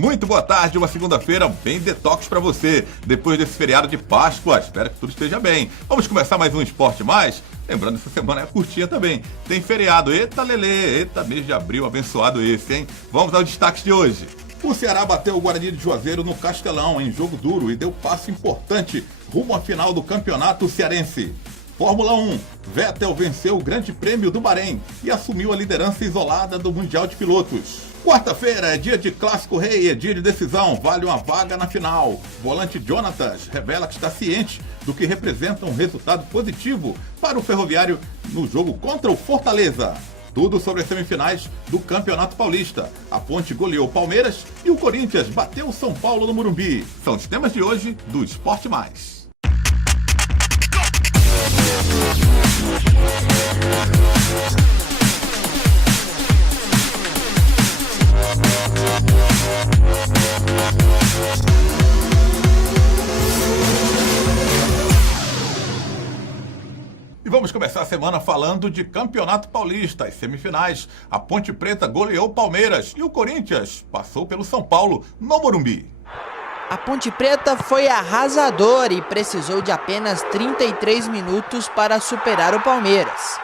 Muito boa tarde, uma segunda-feira bem detox pra você. Depois desse feriado de Páscoa, espero que tudo esteja bem. Vamos começar mais um Esporte Mais? Lembrando, essa semana é curtinha também. Tem feriado, eita lelê, eita mês de abril abençoado esse, hein? Vamos aos destaques de hoje. O Ceará bateu o Guarani de Juazeiro no Castelão em jogo duro e deu passo importante rumo à final do campeonato cearense. Fórmula 1, Vettel venceu o Grande Prêmio do Bahrein e assumiu a liderança isolada do Mundial de Pilotos. Quarta-feira é dia de Clássico Rei, é dia de decisão, vale uma vaga na final. Volante Jonatas revela que está ciente do que representa um resultado positivo para o Ferroviário no jogo contra o Fortaleza. Tudo sobre as semifinais do Campeonato Paulista. A Ponte goleou o Palmeiras e o Corinthians bateu o São Paulo no Morumbi. São os temas de hoje do Esporte Mais. E vamos começar a semana falando de Campeonato Paulista, as semifinais. A Ponte Preta goleou o Palmeiras e o Corinthians passou pelo São Paulo no Morumbi. A Ponte Preta foi arrasadora e precisou de apenas 33 minutos para superar o Palmeiras.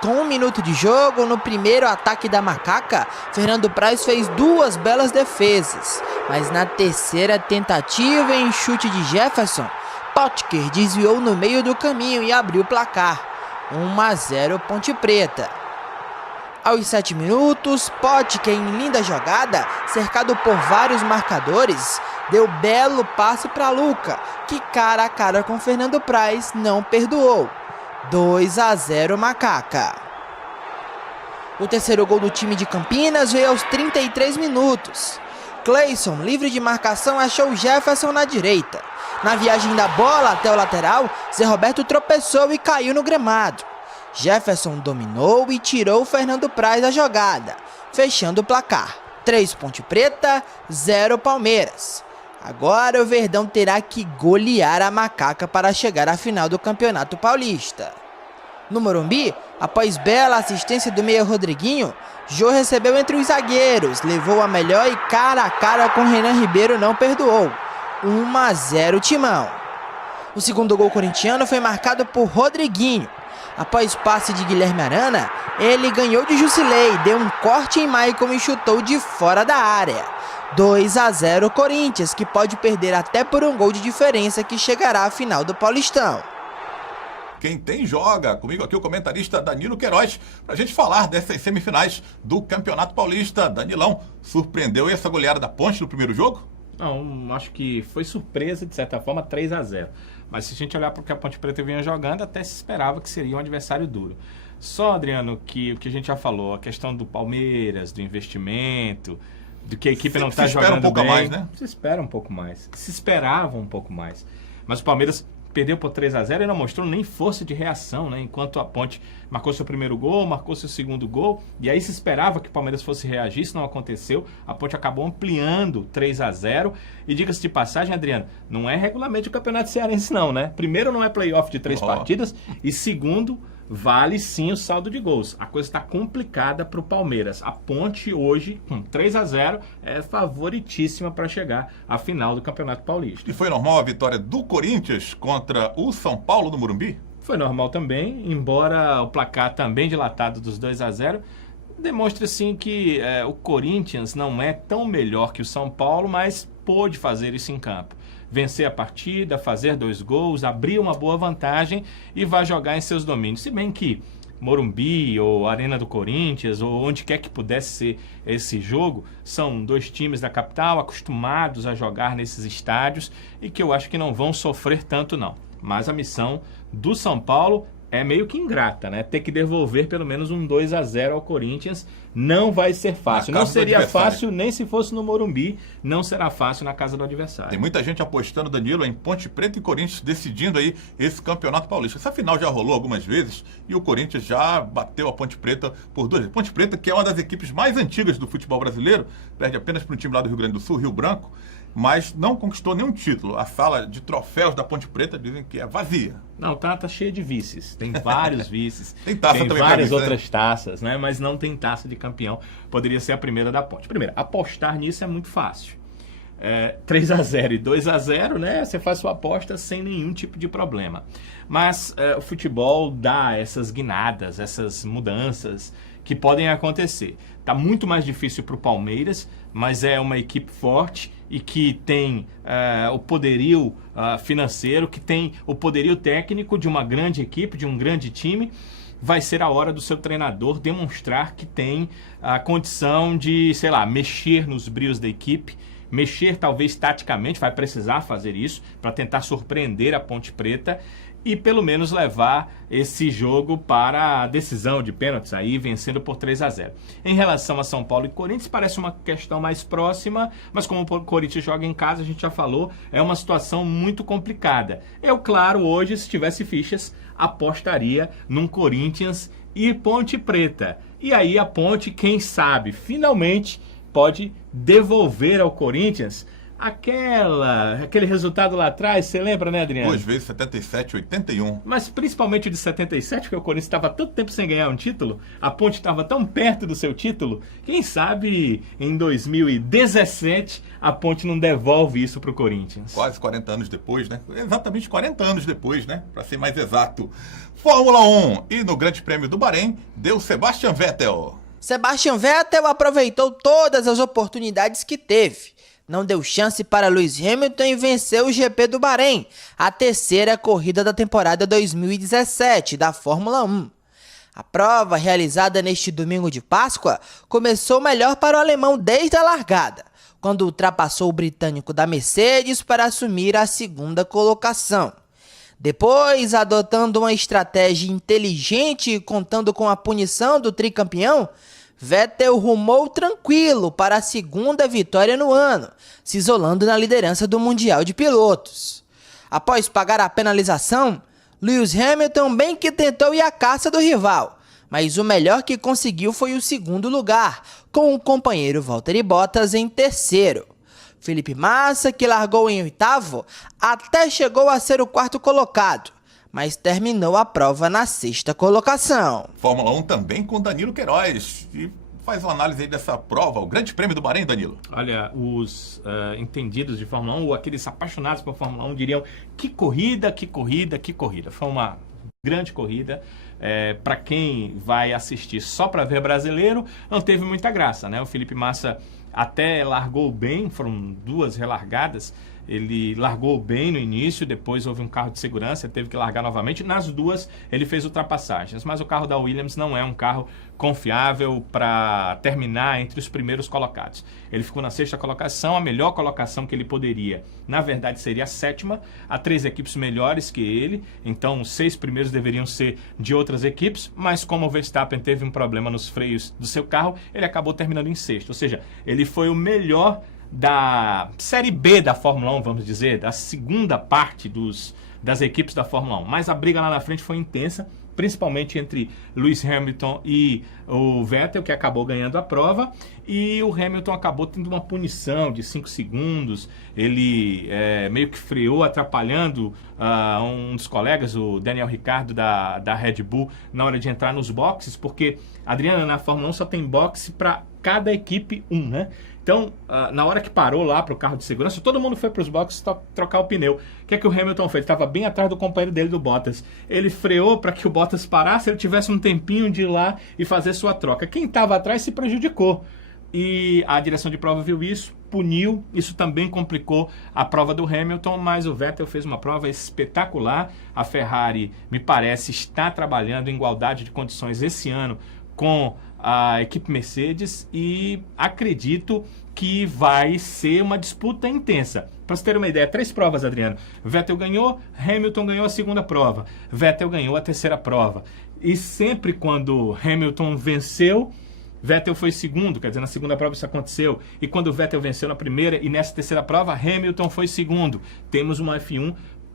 Com 1 minuto de jogo, no primeiro ataque da Macaca, Fernando Praz fez 2 belas defesas. Mas na terceira tentativa em chute de Jefferson, Potker desviou no meio do caminho e abriu o placar. 1-0 Ponte Preta. Aos 7 minutos, Potker, em linda jogada, cercado por vários marcadores, deu belo passe para Luca, que cara a cara com Fernando Praz não perdoou. 2-0 Macaca. O terceiro gol do time de Campinas veio aos 33 minutos. Cleison, livre de marcação, achou Jefferson na direita. Na viagem da bola até o lateral, Zé Roberto tropeçou e caiu no gramado. Jefferson dominou e tirou Fernando Praz da jogada, fechando o placar. 3 Ponte Preta, 0 Palmeiras. Agora o Verdão terá que golear a Macaca para chegar à final do Campeonato Paulista. No Morumbi, após bela assistência do meia Rodriguinho, Jô recebeu entre os zagueiros, levou a melhor e cara a cara com Renan Ribeiro não perdoou. 1-0 Timão. O segundo gol corintiano foi marcado por Rodriguinho. Após passe de Guilherme Arana, ele ganhou de Jusilei, deu um corte em Maicon e chutou de fora da área. 2-0 Corinthians, que pode perder até por um gol de diferença que chegará à final do Paulistão. Quem tem joga. Comigo aqui o comentarista Danilo Queiroz, pra gente falar dessas semifinais do Campeonato Paulista. Danilão, surpreendeu essa goleada da Ponte no primeiro jogo? Não, acho que foi surpresa, de certa forma, 3-0. Mas se a gente olhar para o que a Ponte Preta vinha jogando, até se esperava que seria um adversário duro. Só, Adriano, que o que a gente já falou, a questão do Palmeiras, do investimento, do que a equipe não está jogando um pouco bem. mais, né? Se espera um pouco mais. Se esperava um pouco mais. Mas o Palmeiras perdeu por 3-0 e não mostrou nem força de reação, né? Enquanto a Ponte marcou seu primeiro gol, marcou seu segundo gol, e aí se esperava que o Palmeiras fosse reagir, isso não aconteceu. A Ponte acabou ampliando 3-0. E diga-se de passagem, Adriano, não é regulamento do Campeonato Cearense não, né? Primeiro, não é playoff de 3 partidas, e segundo, vale sim o saldo de gols. A coisa está complicada para o Palmeiras. A Ponte hoje, com 3-0, é favoritíssima para chegar à final do Campeonato Paulista. E foi normal a vitória do Corinthians contra o São Paulo no Morumbi? Foi normal também, embora o placar também dilatado dos 2-0 demonstre assim que o Corinthians não é tão melhor que o São Paulo, mas pôde fazer isso em campo. Vencer a partida, fazer 2 gols, abrir uma boa vantagem e vai jogar em seus domínios. Se bem que Morumbi ou Arena do Corinthians ou onde quer que pudesse ser esse jogo, são 2 times da capital acostumados a jogar nesses estádios e que eu acho que não vão sofrer tanto não. Mas a missão do São Paulo é meio que ingrata, né? Ter que devolver pelo menos um 2-0 ao Corinthians não vai ser fácil. Não seria fácil nem se fosse no Morumbi, não será fácil na casa do adversário. Tem muita gente apostando, Danilo, em Ponte Preta e Corinthians decidindo aí esse Campeonato Paulista. Essa final já rolou algumas vezes e o Corinthians já bateu a Ponte Preta por 2 vezes. Ponte Preta, que é uma das equipes mais antigas do futebol brasileiro, perde apenas para um time lá do Rio Grande do Sul, Rio Branco, mas não conquistou nenhum título. A sala de troféus da Ponte Preta dizem que é vazia. Não, tá cheia de vices. Tem vários vices. Tem taça tem também. Várias outras taças, né? Mas não tem taça de campeão. Poderia ser a primeira da Ponte. Primeiro, apostar nisso é muito fácil. 3-0 e 2-0, né? Você faz sua aposta sem nenhum tipo de problema. Mas o futebol dá essas guinadas, essas mudanças que podem acontecer. Tá muito mais difícil para o Palmeiras, mas é uma equipe forte e que tem o poderio financeiro, que tem o poderio técnico de uma grande equipe, de um grande time. Vai ser a hora do seu treinador demonstrar que tem a condição de, sei lá, mexer nos brios da equipe, mexer talvez taticamente, vai precisar fazer isso para tentar surpreender a Ponte Preta e pelo menos levar esse jogo para a decisão de pênaltis, aí vencendo por 3-0. Em relação a São Paulo e Corinthians, parece uma questão mais próxima, mas como o Corinthians joga em casa, a gente já falou, é uma situação muito complicada. Eu, claro, hoje, se tivesse fichas, apostaria num Corinthians e Ponte Preta. E aí a Ponte, quem sabe, finalmente pode devolver ao Corinthians aquele resultado lá atrás, você lembra, né, Adriano? 2 vezes 77, 81. Mas principalmente o de 77, porque o Corinthians estava tanto tempo sem ganhar um título, a Ponte estava tão perto do seu título, quem sabe em 2017 a Ponte não devolve isso para o Corinthians. Quase 40 anos depois, né? Exatamente 40 anos depois, né? Para ser mais exato. Fórmula 1 e no Grande Prêmio do Bahrein deu Sebastian Vettel. Sebastian Vettel aproveitou todas as oportunidades que teve. Não deu chance para Lewis Hamilton e venceu o GP do Bahrein, a terceira corrida da temporada 2017 da Fórmula 1. A prova, realizada neste domingo de Páscoa, começou melhor para o alemão desde a largada, quando ultrapassou o britânico da Mercedes para assumir a segunda colocação. Depois, adotando uma estratégia inteligente e contando com a punição do tricampeão, Vettel rumou tranquilo para a segunda vitória no ano, se isolando na liderança do Mundial de Pilotos. Após pagar a penalização, Lewis Hamilton bem que tentou ir à caça do rival, mas o melhor que conseguiu foi o segundo lugar, com o companheiro Valtteri Bottas em terceiro. Felipe Massa, que largou em oitavo, até chegou a ser o quarto colocado, mas terminou a prova na sexta colocação. Fórmula 1 também com Danilo Queiroz. E faz uma análise aí dessa prova, o Grande Prêmio do Bahrein, Danilo. Olha, os entendidos de Fórmula 1, ou aqueles apaixonados por Fórmula 1, diriam que corrida, que corrida, que corrida. Foi uma grande corrida. Para quem vai assistir só para ver brasileiro, não teve muita graça, né? O Felipe Massa até largou bem, foram 2 relargadas. Ele largou bem no início, depois houve um carro de segurança, teve que largar novamente. Nas 2 ele fez ultrapassagens, mas o carro da Williams não é um carro confiável para terminar entre os primeiros colocados. Ele ficou na 6ª colocação, a melhor colocação que ele poderia, na verdade, seria a 7ª. Há 3 equipes melhores que ele, então os 6 primeiros deveriam ser de outras equipes, mas como o Verstappen teve um problema nos freios do seu carro, ele acabou terminando em 6º, ou seja, ele foi o melhor da Série B da Fórmula 1, vamos dizer, da segunda parte das equipes da Fórmula 1. Mas a briga lá na frente foi intensa, principalmente entre Lewis Hamilton e o Vettel, que acabou ganhando a prova, e o Hamilton acabou tendo uma punição de 5 segundos, ele meio que freou, atrapalhando um dos colegas, o Daniel Ricciardo da Red Bull, na hora de entrar nos boxes, porque, Adriana, na Fórmula 1 só tem boxe para cada equipe né? Então, na hora que parou lá para o carro de segurança, todo mundo foi para os boxes trocar o pneu. O que é que o Hamilton fez? Ele estava bem atrás do companheiro dele, do Bottas. Ele freou para que o Bottas parasse, ele tivesse um tempinho de ir lá e fazer sua troca. Quem estava atrás se prejudicou. E a direção de prova viu isso, puniu. Isso também complicou a prova do Hamilton, mas o Vettel fez uma prova espetacular. A Ferrari, me parece, está trabalhando em igualdade de condições esse ano com a equipe Mercedes e acredito que vai ser uma disputa intensa. Para você ter uma ideia, 3 provas, Adriano. Vettel ganhou, Hamilton ganhou a segunda prova, Vettel ganhou a terceira prova. E sempre quando Hamilton venceu, Vettel foi segundo, quer dizer, na segunda prova isso aconteceu. E quando Vettel venceu na primeira e nessa terceira prova, Hamilton foi segundo. Temos uma F1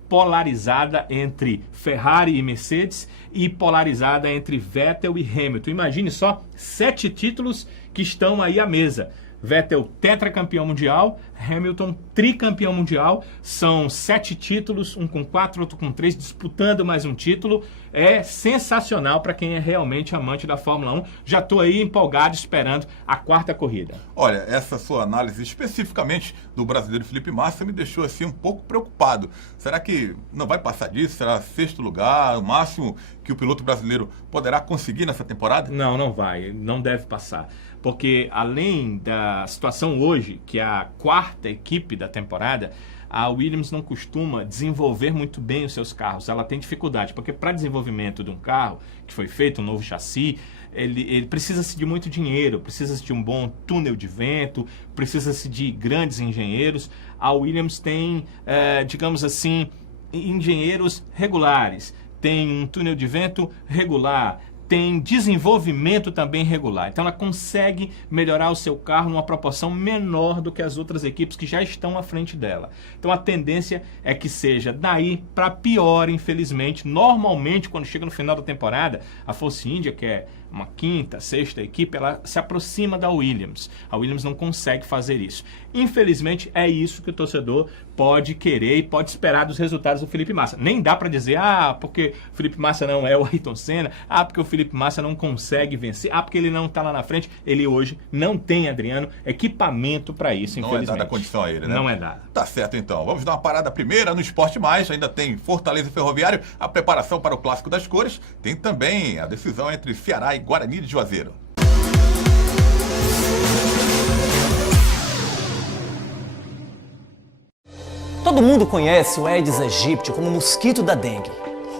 polarizada entre Ferrari e Mercedes e polarizada entre Vettel e Hamilton. Imagine só 7 títulos que estão aí à mesa. Vettel tetracampeão mundial, Hamilton tricampeão mundial, são 7 títulos, um com 4, outro com 3, disputando mais um título. É sensacional para quem é realmente amante da Fórmula 1. Já estou aí empolgado, esperando a 4ª corrida. Olha, essa sua análise especificamente do brasileiro Felipe Massa me deixou assim um pouco preocupado. Será que não vai passar disso? Será 6º lugar, o máximo que o piloto brasileiro poderá conseguir nessa temporada? Não, não vai, não deve passar. Porque além da situação hoje, que é a 4ª equipe da temporada, a Williams não costuma desenvolver muito bem os seus carros. Ela tem dificuldade, porque para desenvolvimento de um carro que foi feito, um novo chassi, ele precisa-se de muito dinheiro, precisa-se de um bom túnel de vento, precisa-se de grandes engenheiros. A Williams tem, digamos assim, engenheiros regulares, tem um túnel de vento regular, tem desenvolvimento também regular. Então ela consegue melhorar o seu carro numa proporção menor do que as outras equipes que já estão à frente dela. Então a tendência é que seja daí para pior, infelizmente. Normalmente, quando chega no final da temporada, a Force India, que é uma 5ª, 6ª equipe, ela se aproxima da Williams. A Williams não consegue fazer isso. Infelizmente, é isso que o torcedor pode querer e pode esperar dos resultados do Felipe Massa. Nem dá para dizer, porque o Felipe Massa não é o Ayrton Senna, porque o Felipe Massa não consegue vencer, porque ele não está lá na frente. Ele hoje não tem, Adriano, equipamento para isso, infelizmente. Não é dada a condição a ele, né? Não é dada. Tá certo, então. Vamos dar uma parada primeira no Esporte Mais. Ainda tem Fortaleza e Ferroviário, a preparação para o Clássico das Cores. Tem também a decisão entre Ceará e Guarani de Juazeiro. Todo mundo conhece o Aedes aegypti como mosquito da dengue.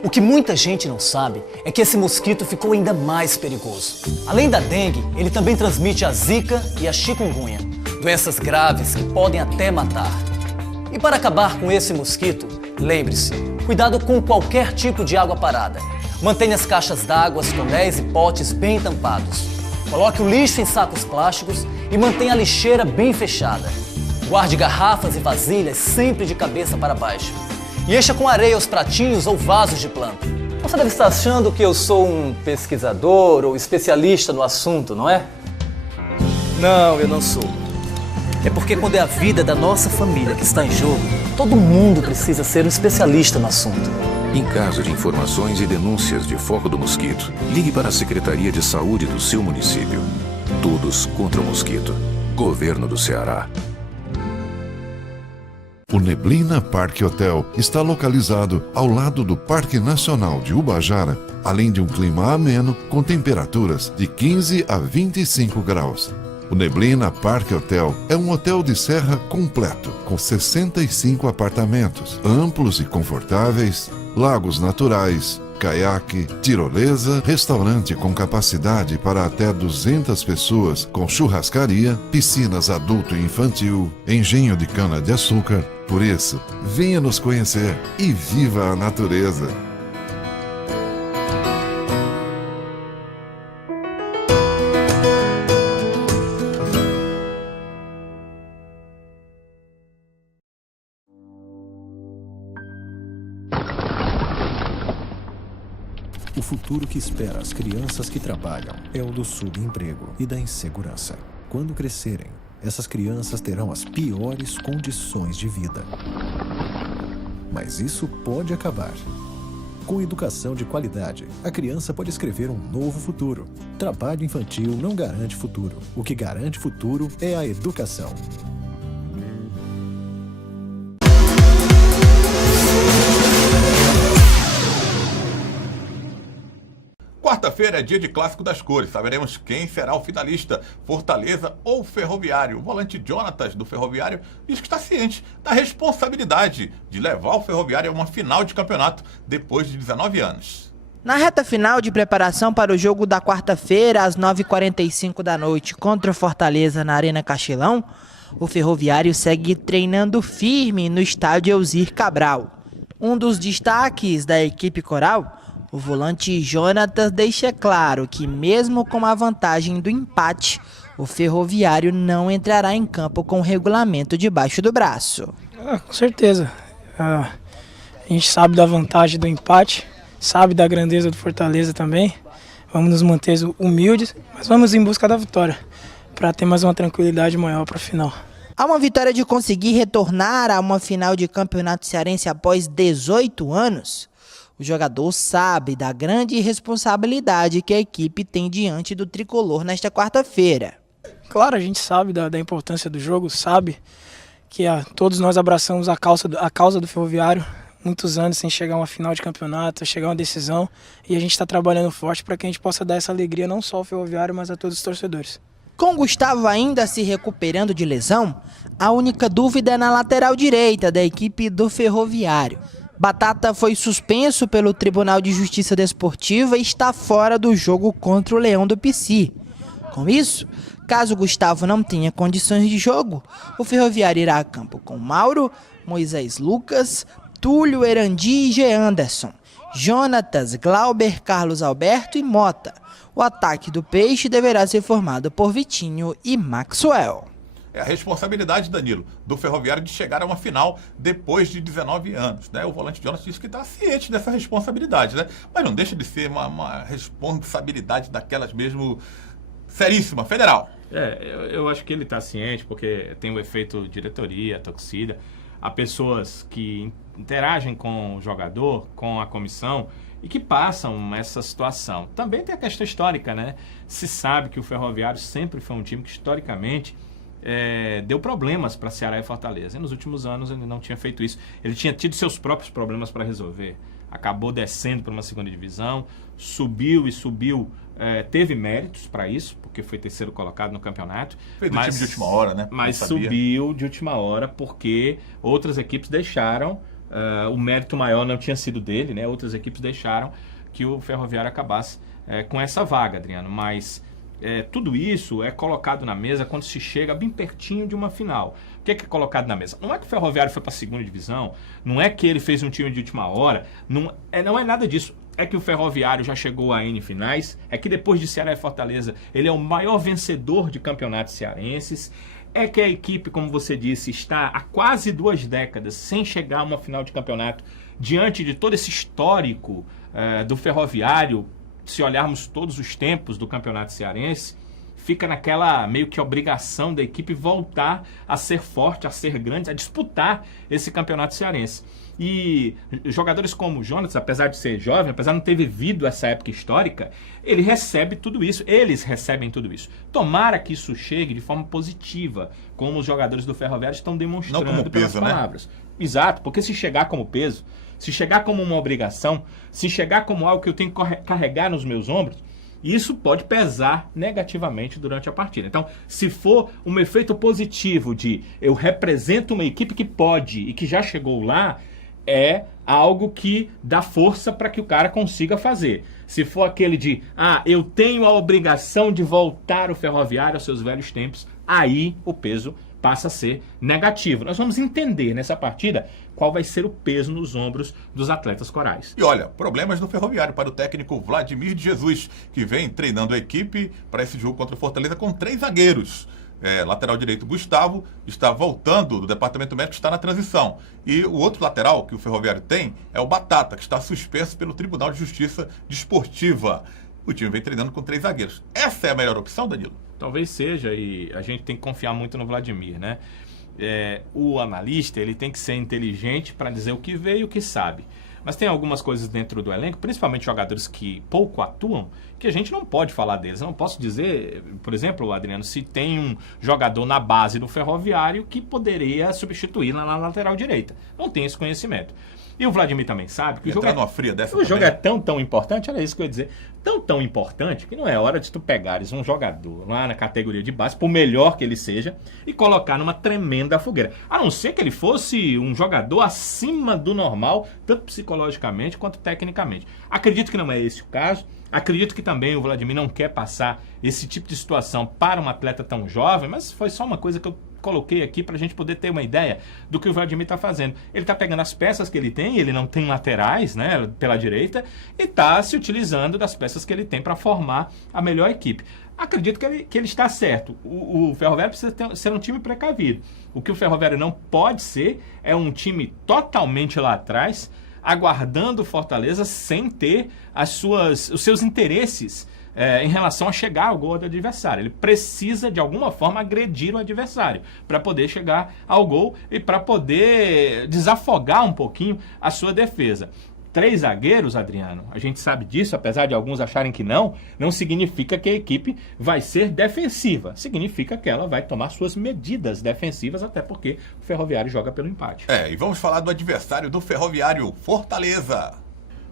O que muita gente não sabe é que esse mosquito ficou ainda mais perigoso. Além da dengue, ele também transmite a zika e a chikungunya, doenças graves que podem até matar. E para acabar com esse mosquito, lembre-se, cuidado com qualquer tipo de água parada. Mantenha as caixas d'água, tonéis e potes bem tampados. Coloque o lixo em sacos plásticos e mantenha a lixeira bem fechada. Guarde garrafas e vasilhas sempre de cabeça para baixo. E encha com areia os pratinhos ou vasos de planta. Você deve estar achando que eu sou um pesquisador ou especialista no assunto, não é? Não, eu não sou. É porque quando é a vida da nossa família que está em jogo, todo mundo precisa ser um especialista no assunto. Em caso de informações e denúncias de foco do mosquito, ligue para a Secretaria de Saúde do seu município. Todos contra o mosquito. Governo do Ceará. O Neblina Parque Hotel está localizado ao lado do Parque Nacional de Ubajara, além de um clima ameno com temperaturas de 15 a 25 graus. O Neblina Parque Hotel é um hotel de serra completo, com 65 apartamentos, amplos e confortáveis, lagos naturais, caiaque, tirolesa, restaurante com capacidade para até 200 pessoas, com churrascaria, piscinas adulto e infantil, engenho de cana-de-açúcar. Por isso, venha nos conhecer e viva a natureza. O futuro que espera as crianças que trabalham é o do subemprego e da insegurança. Quando crescerem, essas crianças terão as piores condições de vida. Mas isso pode acabar. Com educação de qualidade, a criança pode escrever um novo futuro. Trabalho infantil não garante futuro. O que garante futuro é a educação. Quarta-feira é dia de Clássico das Cores. Saberemos quem será o finalista, Fortaleza ou Ferroviário. O volante Jonatas, do Ferroviário, diz que está ciente da responsabilidade de levar o Ferroviário a uma final de campeonato depois de 19 anos. Na reta final de preparação para o jogo da quarta-feira, às 9h45 da noite, contra o Fortaleza na Arena Castelão, o Ferroviário segue treinando firme no estádio Elzir Cabral. Um dos destaques da equipe coral, o volante Jonatas, deixa claro que mesmo com a vantagem do empate, o Ferroviário não entrará em campo com o regulamento debaixo do braço. Com certeza. A gente sabe da vantagem do empate, sabe da grandeza do Fortaleza também. Vamos nos manter humildes, mas vamos em busca da vitória. para ter mais uma tranquilidade maior para a final. Há uma vitória de conseguir retornar a uma final de campeonato cearense após 18 anos. O jogador sabe da grande responsabilidade que a equipe tem diante do tricolor nesta quarta-feira. Claro, a gente sabe da importância do jogo, sabe que todos nós abraçamos a causa do Ferroviário, muitos anos sem chegar a uma final de campeonato, chegar a uma decisão, e a gente está trabalhando forte para que a gente possa dar essa alegria não só ao Ferroviário, mas a todos os torcedores. Com Gustavo ainda se recuperando de lesão, a única dúvida é na lateral direita da equipe do Ferroviário. Batata foi suspenso pelo Tribunal de Justiça Desportiva e está fora do jogo contra o Leão do Pici. Com isso, caso Gustavo não tenha condições de jogo, o Ferroviário irá a campo com Mauro, Moisés Lucas, Túlio, Erandi e G. Anderson, Jonatas, Glauber, Carlos Alberto e Mota. O ataque do Peixe deverá ser formado por Vitinho e Maxwell. É a responsabilidade, Danilo, do Ferroviário de chegar a uma final depois de 19 anos, né? O volante Jonas disse que está ciente dessa responsabilidade, né? Mas não deixa de ser uma responsabilidade daquelas mesmo seríssima, federal. Eu acho que ele está ciente porque tem o efeito diretoria, torcida. Há pessoas que interagem com o jogador, com a comissão e que passam essa situação. Também tem a questão histórica, né? Se sabe que o Ferroviário sempre foi um time que historicamente deu problemas para Ceará e Fortaleza. E nos últimos anos ele não tinha feito isso. Ele tinha tido seus próprios problemas para resolver. Acabou descendo para uma segunda divisão, subiu, teve méritos para isso, porque foi terceiro colocado no campeonato. Fez do time de última hora, né? Mas subiu de última hora porque outras equipes deixaram, o mérito maior não tinha sido dele, né? Outras equipes deixaram que o Ferroviário acabasse com essa vaga, Adriano. Mas tudo isso é colocado na mesa quando se chega bem pertinho de uma final. O que é colocado na mesa? Não é que o Ferroviário foi para a segunda divisão, não é que ele fez um time de última hora, não é nada disso. É que o Ferroviário já chegou a N finais, é que depois de Ceará e Fortaleza ele é o maior vencedor de campeonatos cearenses, é que a equipe, como você disse, está há quase 2 décadas sem chegar a uma final de campeonato, diante de todo esse histórico do Ferroviário. Se olharmos todos os tempos do campeonato cearense, fica naquela meio que obrigação da equipe voltar a ser forte, a ser grande, a disputar esse campeonato cearense. E jogadores como o Jonas, apesar de ser jovem, apesar de não ter vivido essa época histórica, eles recebem tudo isso. Tomara que isso chegue de forma positiva, como os jogadores do Ferroviário estão demonstrando. Não como peso, pelas palavras. Né? Exato, porque se chegar como peso, se chegar como uma obrigação, se chegar como algo que eu tenho que carregar nos meus ombros, isso pode pesar negativamente durante a partida. Então, se for um efeito positivo de eu represento uma equipe que pode e que já chegou lá, é algo que dá força para que o cara consiga fazer. Se for aquele de, eu tenho a obrigação de voltar o Ferroviário aos seus velhos tempos, aí o peso passa a ser negativo. Nós vamos entender nessa partida qual vai ser o peso nos ombros dos atletas corais. E olha, problemas no Ferroviário para o técnico Vladimir de Jesus, que vem treinando a equipe para esse jogo contra o Fortaleza com 3 zagueiros. Lateral direito Gustavo está voltando do departamento médico, está na transição. E o outro lateral que o Ferroviário tem é o Batata, que está suspenso pelo Tribunal de Justiça Desportiva. O time vem treinando com 3 zagueiros. Essa é a melhor opção, Danilo? Talvez seja, e a gente tem que confiar muito no Vladimir, né? O analista, ele tem que ser inteligente para dizer o que vê e o que sabe. Mas tem algumas coisas dentro do elenco, principalmente jogadores que pouco atuam, que a gente não pode falar deles. Eu não posso dizer, por exemplo, Adriano, se tem um jogador na base do Ferroviário que poderia substituir na lateral direita. Não tem esse conhecimento. E o Vladimir também sabe que o jogo, numa fria dessa o jogo é tão importante, olha isso que eu ia dizer, tão importante que não é hora de tu pegares um jogador lá na categoria de base, por melhor que ele seja, e colocar numa tremenda fogueira. A não ser que ele fosse um jogador acima do normal, tanto psicologicamente quanto tecnicamente. Acredito que não é esse o caso. Acredito que também o Vladimir não quer passar esse tipo de situação para um atleta tão jovem, mas foi só uma coisa que eu coloquei aqui para a gente poder ter uma ideia do que o Vladimir está fazendo. Ele está pegando as peças que ele tem, ele não tem laterais, né, pela direita, e está se utilizando das peças que ele tem para formar a melhor equipe. Acredito que ele está certo. O Ferroviário precisa ser um time precavido. O que o Ferroviário não pode ser é um time totalmente lá atrás, aguardando Fortaleza sem ter os seus interesses em relação a chegar ao gol do adversário. Ele precisa, de alguma forma, agredir o adversário para poder chegar ao gol e para poder desafogar um pouquinho a sua defesa. 3 zagueiros, Adriano, a gente sabe disso, apesar de alguns acharem que não significa que a equipe vai ser defensiva. Significa que ela vai tomar suas medidas defensivas, até porque o Ferroviário joga pelo empate. E vamos falar do adversário do Ferroviário, Fortaleza.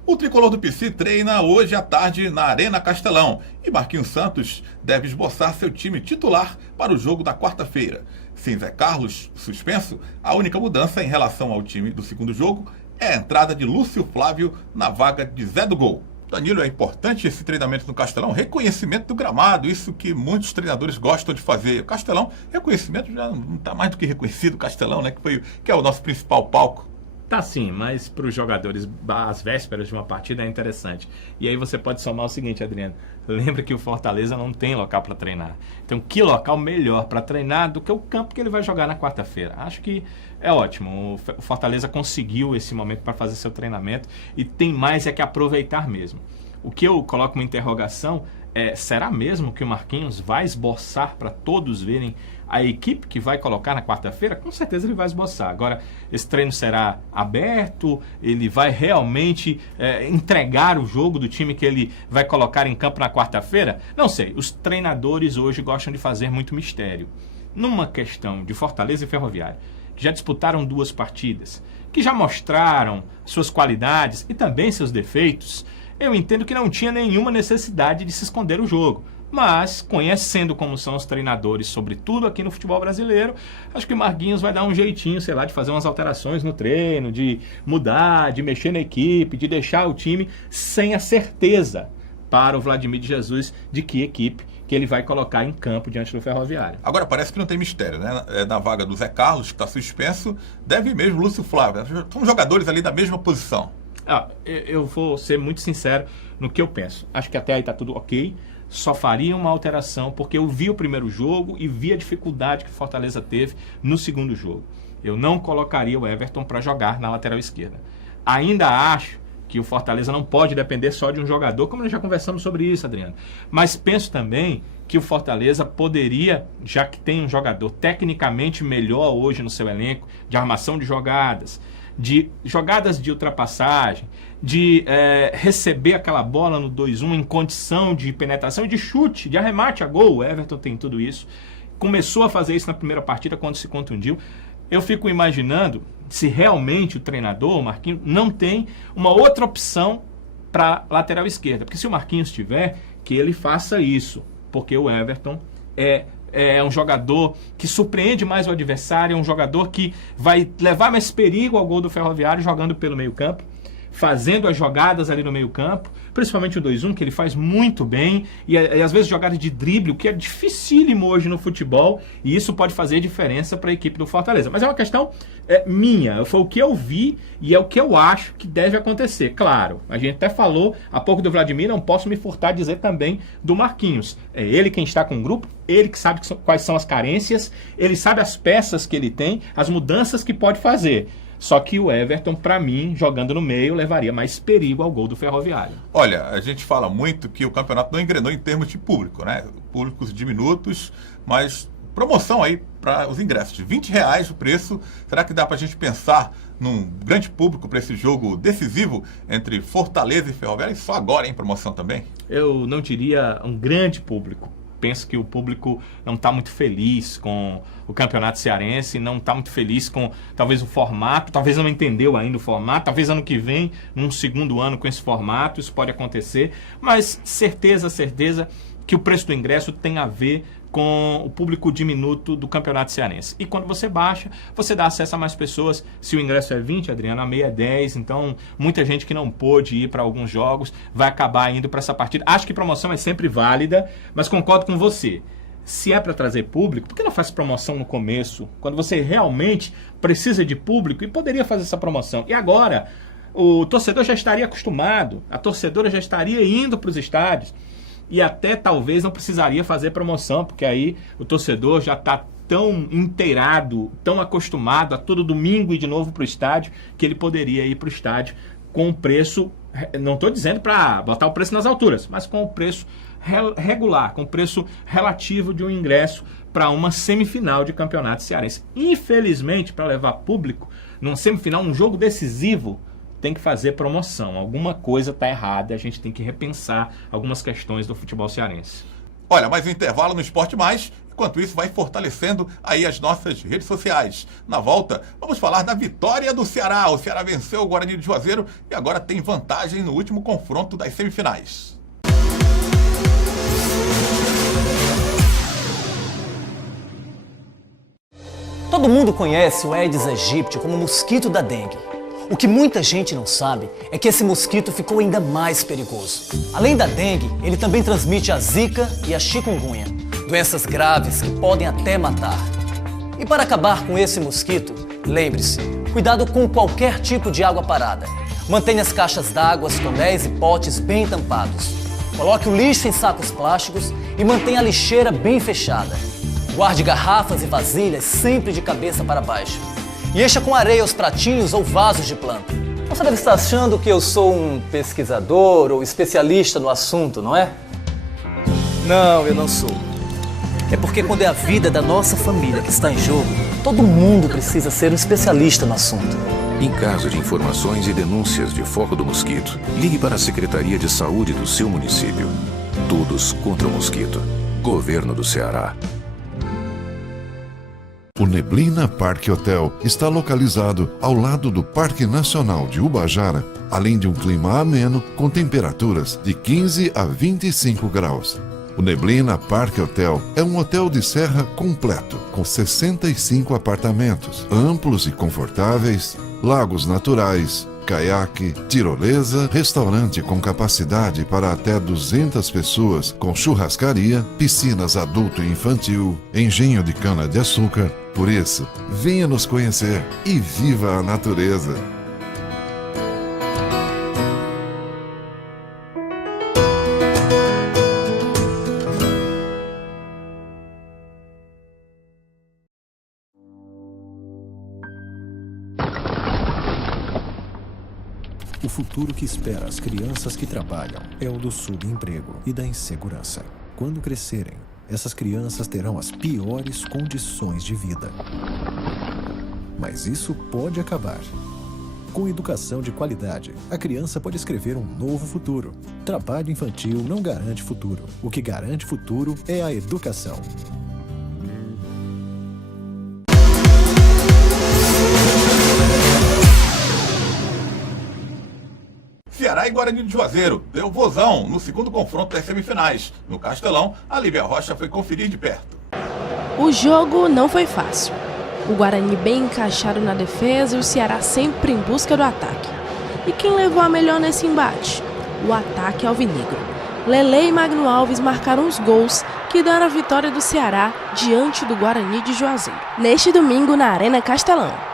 O tricolor do PC treina hoje à tarde na Arena Castelão e Marquinhos Santos deve esboçar seu time titular para o jogo da quarta-feira. Sem Zé Carlos suspenso, a única mudança em relação ao time do segundo jogo é a entrada de Lúcio Flávio na vaga de Zé do Gol. Danilo, é importante esse treinamento no Castelão, reconhecimento do gramado, isso que muitos treinadores gostam de fazer. O Castelão, reconhecimento já não está mais do que reconhecido, o Castelão, né, que é o nosso principal palco. Tá sim, mas para os jogadores, às vésperas de uma partida é interessante. E aí você pode somar o seguinte, Adriano. Lembra que o Fortaleza não tem local para treinar. Então, que local melhor para treinar do que o campo que ele vai jogar na quarta-feira? Acho que é ótimo. O Fortaleza conseguiu esse momento para fazer seu treinamento e tem mais é que aproveitar mesmo. O que eu coloco uma interrogação é, será mesmo que o Marquinhos vai esboçar para todos verem a equipe que vai colocar na quarta-feira? Com certeza ele vai esboçar. Agora, esse treino será aberto? Ele vai realmente entregar o jogo do time que ele vai colocar em campo na quarta-feira? Não sei. Os treinadores hoje gostam de fazer muito mistério. Numa questão de Fortaleza e Ferroviário, que já disputaram 2 partidas, que já mostraram suas qualidades e também seus defeitos, eu entendo que não tinha nenhuma necessidade de se esconder o jogo. Mas, conhecendo como são os treinadores, sobretudo aqui no futebol brasileiro, acho que o Marquinhos vai dar um jeitinho, sei lá, de fazer umas alterações no treino, de mudar, de mexer na equipe, de deixar o time sem a certeza para o Vladimir de Jesus de que equipe que ele vai colocar em campo diante do Ferroviário. Agora, parece que não tem mistério, né? Na vaga do Zé Carlos, que está suspenso, deve mesmo Lúcio Flávio. São jogadores ali da mesma posição. Eu vou ser muito sincero no que eu penso. Acho que até aí está tudo ok. Só faria uma alteração porque eu vi o primeiro jogo e vi a dificuldade que o Fortaleza teve no segundo jogo. Eu não colocaria o Everton para jogar na lateral esquerda. Ainda acho que o Fortaleza não pode depender só de um jogador, como nós já conversamos sobre isso, Adriano. Mas penso também que o Fortaleza poderia, já que tem um jogador tecnicamente melhor hoje no seu elenco, de armação de jogadas de ultrapassagem, de receber aquela bola no 2-1 em condição de penetração, de chute, de arremate a gol. O Everton tem tudo isso. Começou a fazer isso na primeira partida quando se contundiu. Eu fico imaginando se realmente o treinador, o Marquinhos, não tem uma outra opção para lateral esquerda. Porque se o Marquinhos tiver, que ele faça isso. Porque o Everton é um jogador que surpreende mais o adversário, é um jogador que vai levar mais perigo ao gol do Ferroviário jogando pelo meio campo, fazendo as jogadas ali no meio campo, principalmente o 2-1, que ele faz muito bem, e às vezes jogadas de drible, o que é dificílimo hoje no futebol, e isso pode fazer diferença para a equipe do Fortaleza. Mas é uma questão minha, foi o que eu vi e é o que eu acho que deve acontecer. Claro, a gente até falou há pouco do Vladimir, não posso me furtar dizer também do Marquinhos. É ele quem está com o grupo, ele que sabe quais são as carências, ele sabe as peças que ele tem, as mudanças que pode fazer. Só que o Everton, para mim, jogando no meio, levaria mais perigo ao gol do Ferroviário. Olha, a gente fala muito que o campeonato não engrenou em termos de público, né? Públicos diminutos, mas promoção aí para os ingressos. de R$20 o preço. Será que dá para a gente pensar num grande público para esse jogo decisivo entre Fortaleza e Ferroviário? E só agora, em promoção também? Eu não diria um grande público. Penso que o público não está muito feliz com o campeonato cearense, não está muito feliz com talvez o formato, talvez não entendeu ainda o formato, talvez ano que vem, num segundo ano com esse formato, isso pode acontecer, mas certeza que o preço do ingresso tem a ver com o público diminuto do campeonato cearense. E quando você baixa, você dá acesso a mais pessoas. Se o ingresso é 20, Adriano, a meia é 10, então muita gente que não pôde ir para alguns jogos vai acabar indo para essa partida. Acho que promoção é sempre válida, mas concordo com você. Se é para trazer público, por que não faz promoção no começo, quando você realmente precisa de público e poderia fazer essa promoção? E agora, o torcedor já estaria acostumado, a torcedora já estaria indo para os estádios, e até talvez não precisaria fazer promoção, porque aí o torcedor já está tão inteirado, tão acostumado a todo domingo ir de novo para o estádio, que ele poderia ir para o estádio com um preço, não estou dizendo para botar o preço nas alturas, mas com o preço regular, com preço relativo de um ingresso para uma semifinal de campeonato cearense. Infelizmente, para levar público, numa semifinal, um jogo decisivo, tem que fazer promoção. Alguma coisa está errada, a gente tem que repensar algumas questões do futebol cearense. Olha, mais um intervalo no Esporte Mais. Enquanto isso, vai fortalecendo aí as nossas redes sociais. Na volta, vamos falar da vitória do Ceará. O Ceará venceu o Guarani de Juazeiro e agora tem vantagem no último confronto das semifinais. Todo mundo conhece o Aedes aegypti como mosquito da dengue. O que muita gente não sabe é que esse mosquito ficou ainda mais perigoso. Além da dengue, ele também transmite a zika e a chikungunya, doenças graves que podem até matar. E para acabar com esse mosquito, lembre-se, cuidado com qualquer tipo de água parada. Mantenha as caixas d'água, tonéis e potes bem tampados. Coloque o lixo em sacos plásticos e mantenha a lixeira bem fechada. Guarde garrafas e vasilhas sempre de cabeça para baixo. E encha com areia os pratinhos ou vasos de planta. Você deve estar achando que eu sou um pesquisador ou especialista no assunto, não é? Não, eu não sou. É porque quando é a vida da nossa família que está em jogo, todo mundo precisa ser um especialista no assunto. Em caso de informações e denúncias de foco do mosquito, ligue para a Secretaria de Saúde do seu município. Todos contra o mosquito. Governo do Ceará. O Neblina Parque Hotel está localizado ao lado do Parque Nacional de Ubajara, além de um clima ameno com temperaturas de 15 a 25 graus. O Neblina Parque Hotel é um hotel de serra completo, com 65 apartamentos, amplos e confortáveis, lagos naturais, caiaque, tirolesa, restaurante com capacidade para até 200 pessoas, com churrascaria, piscinas adulto e infantil, engenho de cana-de-açúcar. Por isso, venha nos conhecer e viva a natureza. O futuro que espera as crianças que trabalham é o do subemprego e da insegurança. Quando crescerem, essas crianças terão as piores condições de vida. Mas isso pode acabar. Com educação de qualidade, a criança pode escrever um novo futuro. Trabalho infantil não garante futuro. O que garante futuro é a educação. Ceará e Guarani de Juazeiro deu vozão no segundo confronto das semifinais. No Castelão, a Lívia Rocha foi conferir de perto. O jogo não foi fácil. O Guarani bem encaixado na defesa e o Ceará sempre em busca do ataque. E quem levou a melhor nesse embate? O ataque alvinegro. Lele e Magno Alves marcaram os gols que deram a vitória do Ceará diante do Guarani de Juazeiro, neste domingo na Arena Castelão.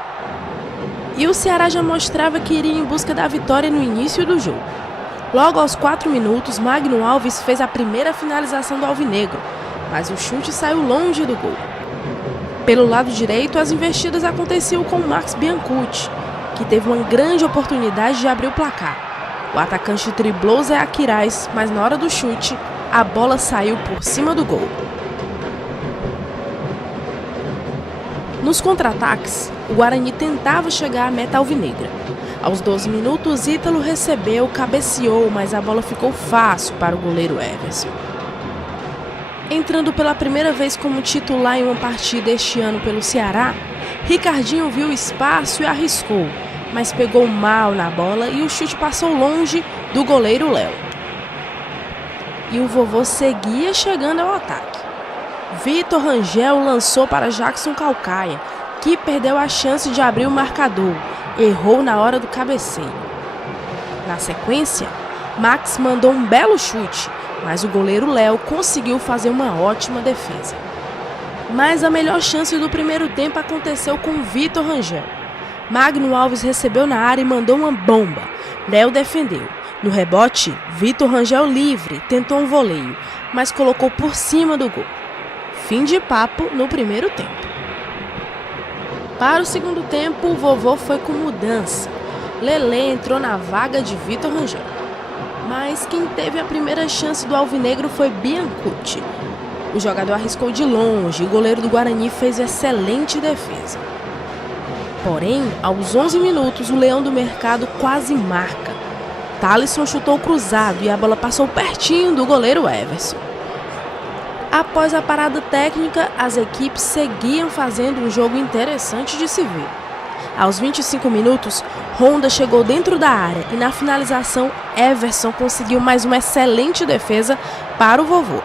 E o Ceará já mostrava que iria em busca da vitória no início do jogo. Logo aos 4 minutos, Magno Alves fez a primeira finalização do alvinegro, mas o chute saiu longe do gol. Pelo lado direito, as investidas aconteciam com Max Biancucci, que teve uma grande oportunidade de abrir o placar. O atacante driblou Zé Aquiraz, mas na hora do chute, a bola saiu por cima do gol. Nos contra-ataques, o Guarani tentava chegar à meta alvinegra. Aos 12 minutos, Ítalo recebeu, cabeceou, mas a bola ficou fácil para o goleiro Everson. Entrando pela primeira vez como titular em uma partida este ano pelo Ceará, Ricardinho viu o espaço e arriscou, mas pegou mal na bola e o chute passou longe do goleiro Léo. E o vovô seguia chegando ao ataque. Vitor Rangel lançou para Jackson Calcaia, que perdeu a chance de abrir o marcador, errou na hora do cabeceio. Na sequência, Max mandou um belo chute, mas o goleiro Léo conseguiu fazer uma ótima defesa. Mas a melhor chance do primeiro tempo aconteceu com Vitor Rangel. Magno Alves recebeu na área e mandou uma bomba. Léo defendeu. No rebote, Vitor Rangel livre tentou um voleio, mas colocou por cima do gol. Fim de papo no primeiro tempo. Para o segundo tempo, o vovô foi com mudança. Lele entrou na vaga de Vitor Rangel. Mas quem teve a primeira chance do alvinegro foi Biancucci. O jogador arriscou de longe e o goleiro do Guarani fez excelente defesa. Porém, aos 11 minutos, o Leão do Mercado quase marca. Thalisson chutou cruzado e a bola passou pertinho do goleiro Everson. Após a parada técnica, as equipes seguiam fazendo um jogo interessante de se ver. Aos 25 minutos, Honda chegou dentro da área e na finalização, Everson conseguiu mais uma excelente defesa para o Vovô.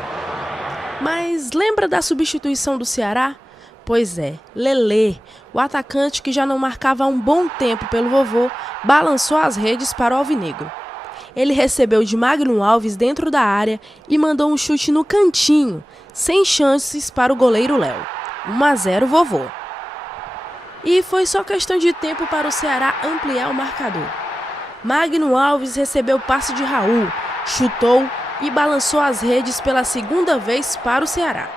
Mas lembra da substituição do Ceará? Pois é, Lelê, o atacante que já não marcava há um bom tempo pelo Vovô, balançou as redes para o alvinegro. Ele recebeu de Magno Alves dentro da área e mandou um chute no cantinho, sem chances para o goleiro Léo. 1-0 Vovô. E foi só questão de tempo para o Ceará ampliar o marcador. Magno Alves recebeu o passe de Raul, chutou e balançou as redes pela segunda vez para o Ceará.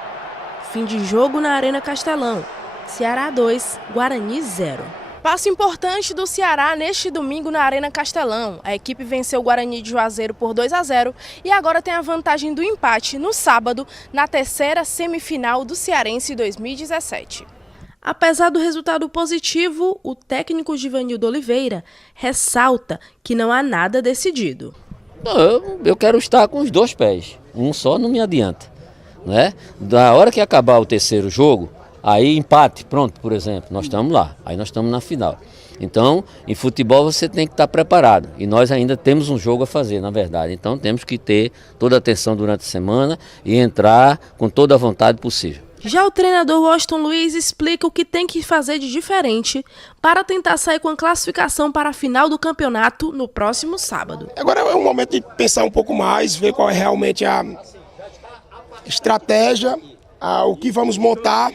Fim de jogo na Arena Castelão. Ceará 2, Guarani 0. Passo importante do Ceará neste domingo na Arena Castelão. A equipe venceu o Guarani de Juazeiro por 2-0 e agora tem a vantagem do empate no sábado, na terceira semifinal do Cearense 2017. Apesar do resultado positivo, o técnico Givanildo Oliveira ressalta que não há nada decidido. Eu quero estar com os dois pés, um só não me adianta, né? Da hora que acabar o terceiro jogo, aí empate, pronto, por exemplo, nós estamos lá, aí nós estamos na final. Então, em futebol você tem que estar preparado e nós ainda temos um jogo a fazer, na verdade. Então temos que ter toda a atenção durante a semana e entrar com toda a vontade possível. Já o treinador Washington Luiz explica o que tem que fazer de diferente para tentar sair com a classificação para a final do campeonato no próximo sábado. Agora é um momento de pensar um pouco mais, ver qual é realmente a estratégia, o que vamos montar.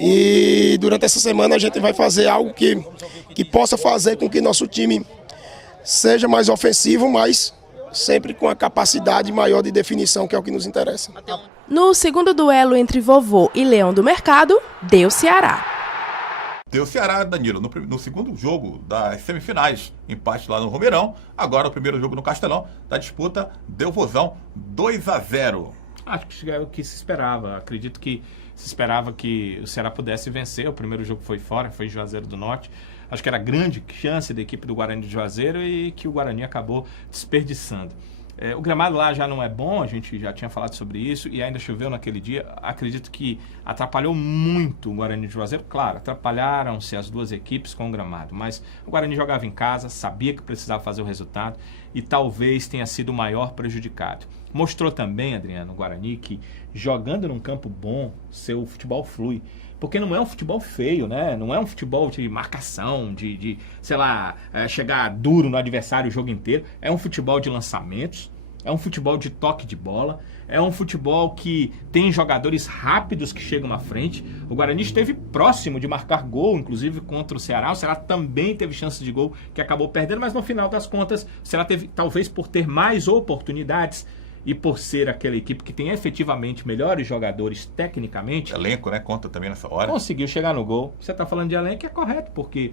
E durante essa semana a gente vai fazer algo que possa fazer com que nosso time seja mais ofensivo, mas sempre com a capacidade maior de definição, que é o que nos interessa. No segundo duelo entre Vovô e Leão do Mercado, deu Ceará. Deu Ceará, Danilo, no segundo jogo das semifinais, empate lá no Romeirão. Agora o primeiro jogo no Castelão, da disputa, deu Vozão 2-0. Acho que é o que se esperava. Acredito que se esperava que o Ceará pudesse vencer. O primeiro jogo foi fora, foi em Juazeiro do Norte. Acho que era grande chance da equipe do Guarani de Juazeiro e que o Guarani acabou desperdiçando. O gramado lá já não é bom, a gente já tinha falado sobre isso e ainda choveu naquele dia. Acredito que atrapalhou muito o Guarani de Juazeiro. Claro, atrapalharam-se as duas equipes com o gramado, mas o Guarani jogava em casa, sabia que precisava fazer o resultado e talvez tenha sido o maior prejudicado. Mostrou também, Adriano, o Guarani, que jogando num campo bom, seu futebol flui. Porque não é um futebol feio, né? Não é um futebol de marcação, sei lá, chegar duro no adversário o jogo inteiro. É um futebol de lançamentos, é um futebol de toque de bola, é um futebol que tem jogadores rápidos que chegam à frente. O Guarani esteve próximo de marcar gol, inclusive contra o Ceará. O Ceará também teve chance de gol que acabou perdendo, mas no final das contas, o Ceará teve, talvez por ter mais oportunidades, e por ser aquela equipe que tem efetivamente melhores jogadores tecnicamente... Elenco, né? Conta também nessa hora. Conseguiu chegar no gol. Você está falando de elenco, é correto, porque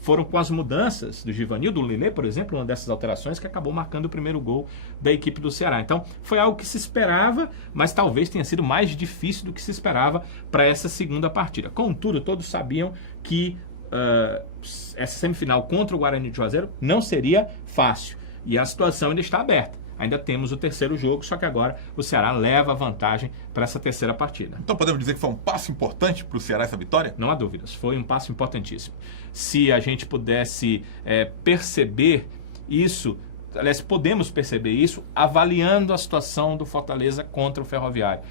foram com as mudanças do Givanildo, do Lelê, por exemplo, uma dessas alterações que acabou marcando o primeiro gol da equipe do Ceará. Então, foi algo que se esperava, mas talvez tenha sido mais difícil do que se esperava para essa segunda partida. Contudo, todos sabiam que essa semifinal contra o Guarani de Juazeiro não seria fácil. E a situação ainda está aberta. Ainda temos o terceiro jogo, só que agora o Ceará leva a vantagem para essa terceira partida. Então podemos dizer que foi um passo importante para o Ceará essa vitória? Não há dúvidas, foi um passo importantíssimo. Se a gente pudesse perceber isso, aliás, podemos perceber isso avaliando a situação do Fortaleza contra o Ferroviário.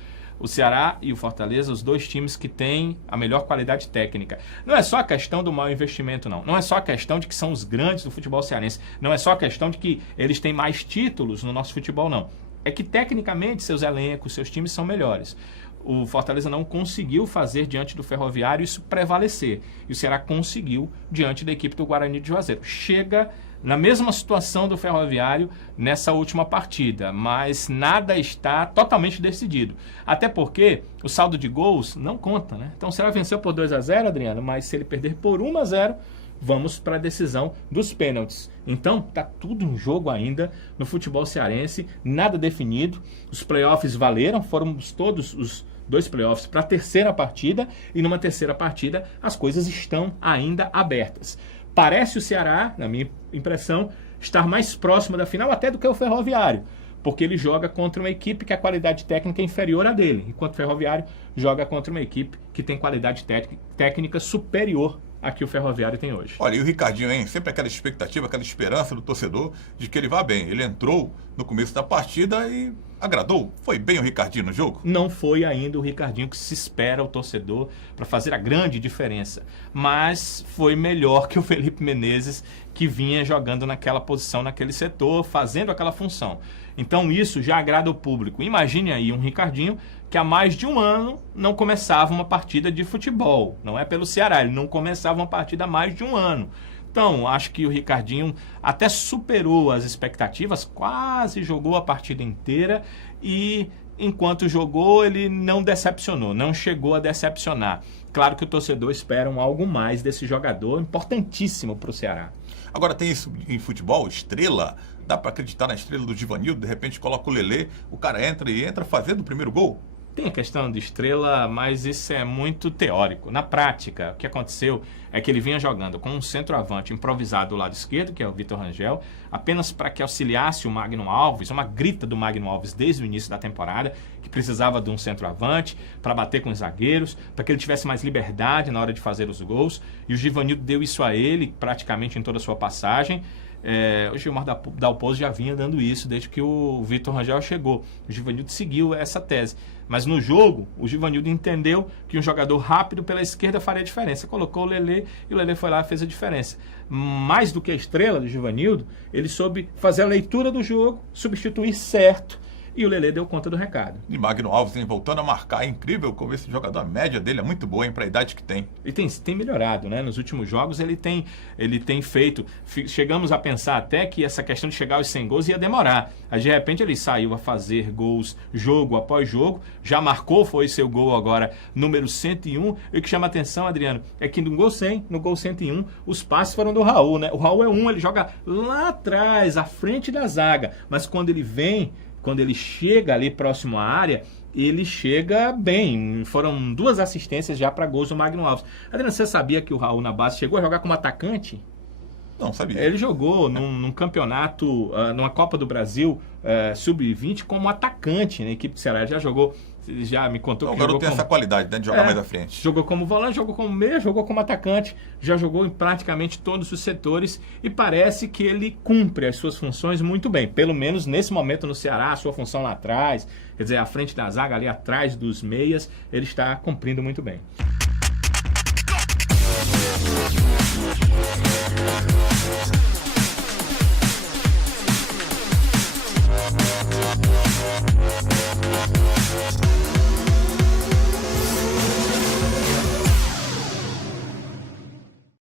O Ceará e o Fortaleza, os dois times que têm a melhor qualidade técnica. Não é só a questão do mau investimento, não. Não é só a questão de que são os grandes do futebol cearense. Não é só a questão de que eles têm mais títulos no nosso futebol, não. É que, tecnicamente, seus elencos, seus times são melhores. O Fortaleza não conseguiu fazer diante do Ferroviário isso prevalecer. E o Ceará conseguiu diante da equipe do Guarani de Juazeiro. Chega na mesma situação do Ferroviário nessa última partida, mas nada está totalmente decidido. Até porque o saldo de gols não conta, né? Então o Ceará venceu por 2-0, Adriano, mas se ele perder por 1-0, vamos para a decisão dos pênaltis. Então, tá tudo em jogo ainda no futebol cearense, nada definido. Os playoffs valeram, foram todos os 2 playoffs para a terceira partida, e numa terceira partida as coisas estão ainda abertas. Parece o Ceará, na minha impressão, estar mais próximo da final até do que o Ferroviário, porque ele joga contra uma equipe que a qualidade técnica é inferior à dele, enquanto o Ferroviário joga contra uma equipe que tem qualidade técnica superior à que o Ferroviário tem hoje. Olha, e o Ricardinho, hein? Sempre aquela expectativa, aquela esperança do torcedor de que ele vá bem. Ele entrou no começo da partida e agradou. Foi bem o Ricardinho no jogo? Não foi ainda o Ricardinho que se espera o torcedor para fazer a grande diferença, mas foi melhor que o Felipe Menezes, que vinha jogando naquela posição, naquele setor, fazendo aquela função. Então isso já agrada o público. Imagine aí um Ricardinho que há mais de um ano não começava uma partida de futebol. Não é pelo Ceará, ele não começava uma partida há mais de um ano. Então, acho que o Ricardinho até superou as expectativas, quase jogou a partida inteira e, enquanto jogou, ele não decepcionou, não chegou a decepcionar. Claro que o torcedor espera algo mais desse jogador, importantíssimo para o Ceará. Agora, tem isso em futebol, estrela? Dá para acreditar na estrela do Givanildo? De repente coloca o Lelê, o cara entra fazendo o primeiro gol? Tem a questão de estrela, mas isso é muito teórico. Na prática, o que aconteceu é que ele vinha jogando com um centroavante improvisado do lado esquerdo, que é o Vitor Rangel, apenas para que auxiliasse o Magno Alves, uma grita do Magno Alves desde o início da temporada, que precisava de um centroavante para bater com os zagueiros, para que ele tivesse mais liberdade na hora de fazer os gols, e o Givanildo deu isso a ele praticamente em toda a sua passagem. O Gilmar Dalpozo já vinha dando isso desde que o Vitor Rangel chegou. O Givanildo seguiu essa tese. Mas no jogo, o Givanildo entendeu que um jogador rápido pela esquerda faria diferença. Colocou o Lelê e o Lelê foi lá e fez a diferença. Mais do que a estrela do Givanildo, ele soube fazer a leitura do jogo, substituir certo, e o Lelê deu conta do recado. E Magno Alves, hein, voltando a marcar, é incrível como esse jogador, a média dele é muito boa, hein, para a idade que tem. Ele tem melhorado, né? Nos últimos jogos ele tem feito, chegamos a pensar até que essa questão de chegar aos 100 gols ia demorar. Aí, de repente ele saiu a fazer gols jogo após jogo, já marcou, foi seu gol agora número 101, e o que chama atenção, Adriano, é que no gol 100, no gol 101, os passes foram do Raul, né? O Raul ele joga lá atrás, à frente da zaga, mas quando ele chega ali próximo à área, ele chega bem. Foram 2 assistências já para gols do Magno Alves. Adriano, você sabia que o Raul na base chegou a jogar como atacante? Não, sabia. Ele jogou num campeonato, numa Copa do Brasil Sub-20 como atacante na equipe do Ceará. Já jogou, já me contou que o garoto tem essa qualidade, né, de jogar mais à frente. Jogou como volante, jogou como meia, jogou como atacante, já jogou em praticamente todos os setores e parece que ele cumpre as suas funções muito bem. Pelo menos nesse momento no Ceará, a sua função lá atrás, quer dizer, à frente da zaga, ali atrás dos meias, ele está cumprindo muito bem.